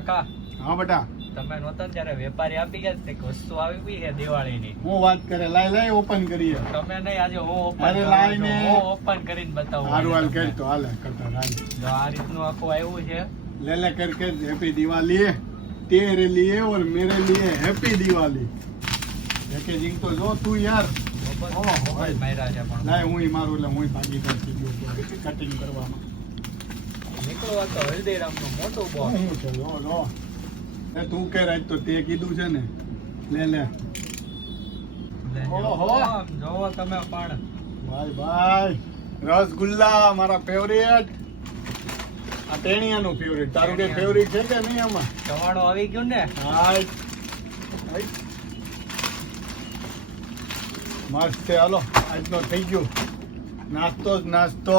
કાકા હા બેટા તમે નહોતા ને ત્યારે વેપારી આપી ગયા તે વસ્તુ આવી ગઈ છે દિવાળીની. હું વાત કરે લાય ઓપન કરીએ. તમે નહીં આજે હું ઓપન અરે લાઈને. હું ઓપન કરીને બતાવું. હારું હાલ કર તો હાલે કરતા હાલ. જો આ રીતનું આખું આવ્યું છે. ले ले करके हैप्पी दिवाली तेरे लिए और मेरे लिए हैप्पी दिवाली पैकेजिंग तो जो तू यार માર્યા છે પણ લાય હું મારું એટલે હું ભાગી કરતી ગયો કટિંગ કરવામાં નીકળવા તો હલ્દીરામનું મોટું બોક્સ. હું છે લો એ તું કે રાજ તો તે કીધું છે ને લે ઓહો. જોવો તમે પણ ભાઈ રસગુલ્લા મારા ફેવરેટ આ ટેણિયાનું ફેવરેટ તારું કે ફેવરેટ છે કે નહીં આમાં ચવાણું આવી ગયું ને. હાય મસ્ત છે હાલો આજનો થઈ ગયો નાસ્તો જ નાસ્તો